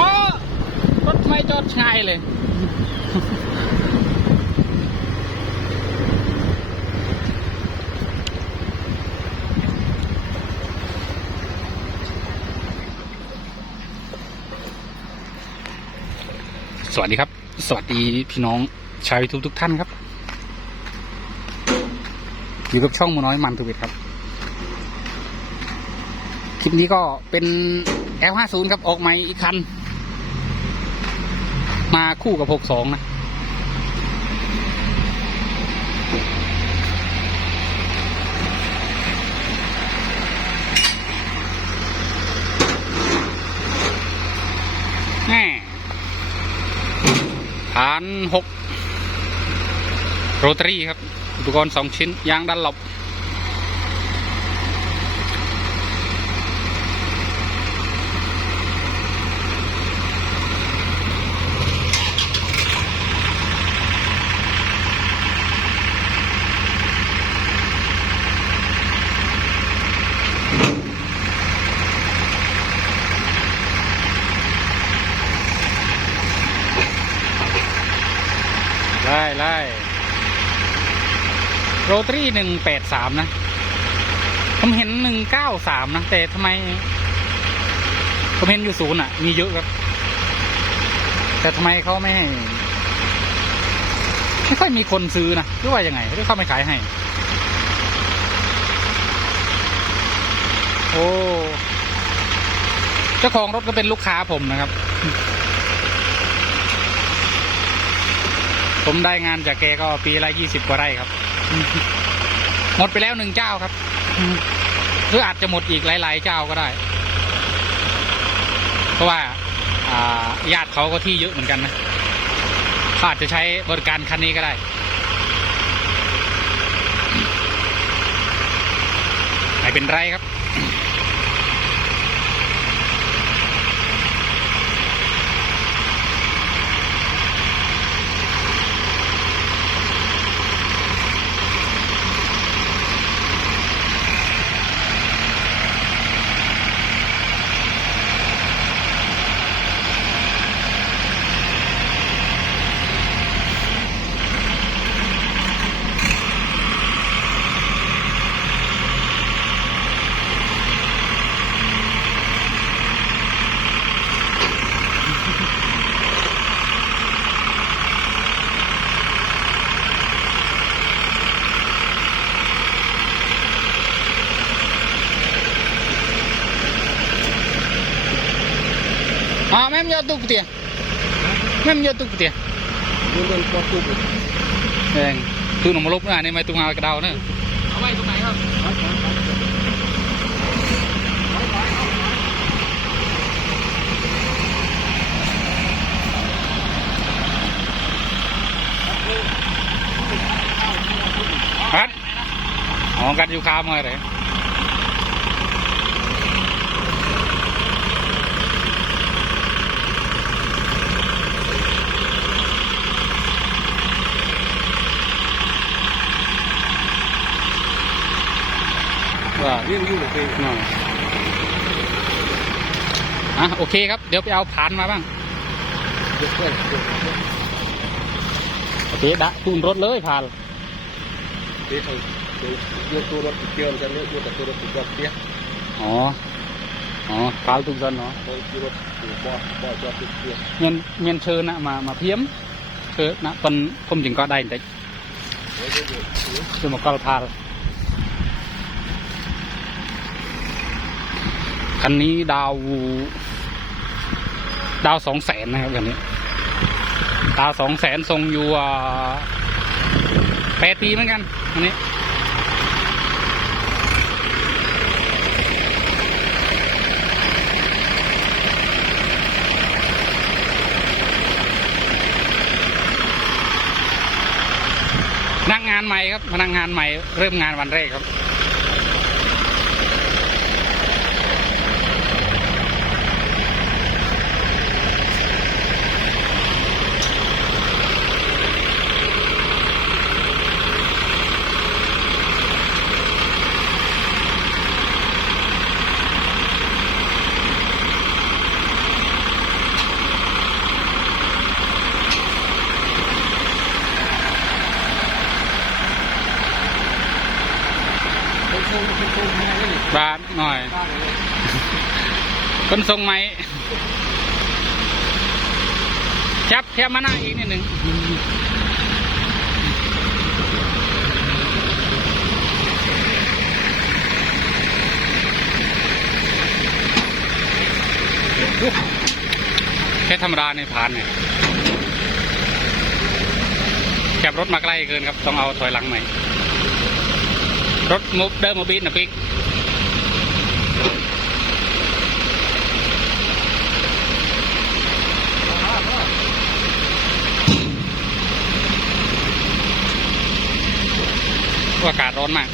อ๋อรถไม่จอดง่ายเลย สวัสดีครับ สวัสดีพี่น้องชาวยูทูบทุกท่านครับ อยู่กับช่องมูน้อยมันทูบิตครับ คลิปนี้ก็เป็น L50 ครับ ออกใหม่อีกคัน มาคู่กับ62นะแม่ฐานหกโรตารี่ครับ อุปกรณ์สองชิ้น ยางดันหลบ ไล่ไล่โรตารี่หนึ่งแปดสามนะ ผมเห็นหนึ่งเก้าสามนะ แต่ทำไม ผมเห็นอยู่ศูนย์อะ มีเยอะครับ แต่ทำไมเขาไม่ให้ไม่ค่อยมีคนซื้อนะหรือว่ายังไงหรือเขาไม่ขายให้ โอ้ เจ้าของรถก็เป็นลูกค้าผมนะครับ ผมได้งานจากแกก็ปีละยี่สิบกว่าไร่ครับ หมดไปแล้วหนึ่งเจ้าครับหรืออาจจะหมดอีกหลาย ๆ เจ้าก็ได้ เพราะว่าอ่าญาติเขาก็ที่เยอะเหมือนกันนะเขาอาจจะใช้บริการคันนี้ก็ได้ไม่เป็นไรครับ Ah, mem ya tu putih. Mem ya tu putih. Bulan waktu bu. แดงตูหนุ่มลบนะนี่ไม่ตูงากระเดาเนอะ เอาไว้ตรงไหนครับฮัดอ๋อกัดอยู่คามาเลยว่าเรื่องยุ่งเลยหน่อยอะโอเคครับ เดี๋ยวไปเอาผ่านมาบ้างเดี๋ยวเพื่อนเดี๋ยวโอเคดะตูนรถเลยผ่านเดี๋ยวเดี๋ยวเดี๋ยวตัวรถเกี่ยวกันเนี่ยเดี๋ยวแต่ตัวรถติดกับเตี้ยอ๋ออ๋อผ่านตุกซันเนาะตัวรถติดบ่อบ่อจอดติดเตี้ยเงินเงินเชิญนะมามาเพียมเชิญนะตอนผมจึงก็ได้แต่เดี๋ยวเดี๋ยวเดี๋ยวเดี๋ยวคือมากอลพาล คันนี้ดาว ดาวสองแสนนะครับคันนี้ ดาวสองแสนทรงอยู่แปดปีเหมือนกันอันนี้พนักงานใหม่ครับพนักงานใหม่เริ่มงานวันแรกครับ บาทหน่อย คนทรงไหมจับแคบมาหน้าอีกนิดหนึ่งแค่ธรรมดาในผ่านเนี่ยแคบรถมาใกล้เกินครับ ต้องเอาถอยหลังใหม่ รถมุบเดินมาบินนะปิ๊กอากาศร้อนมาก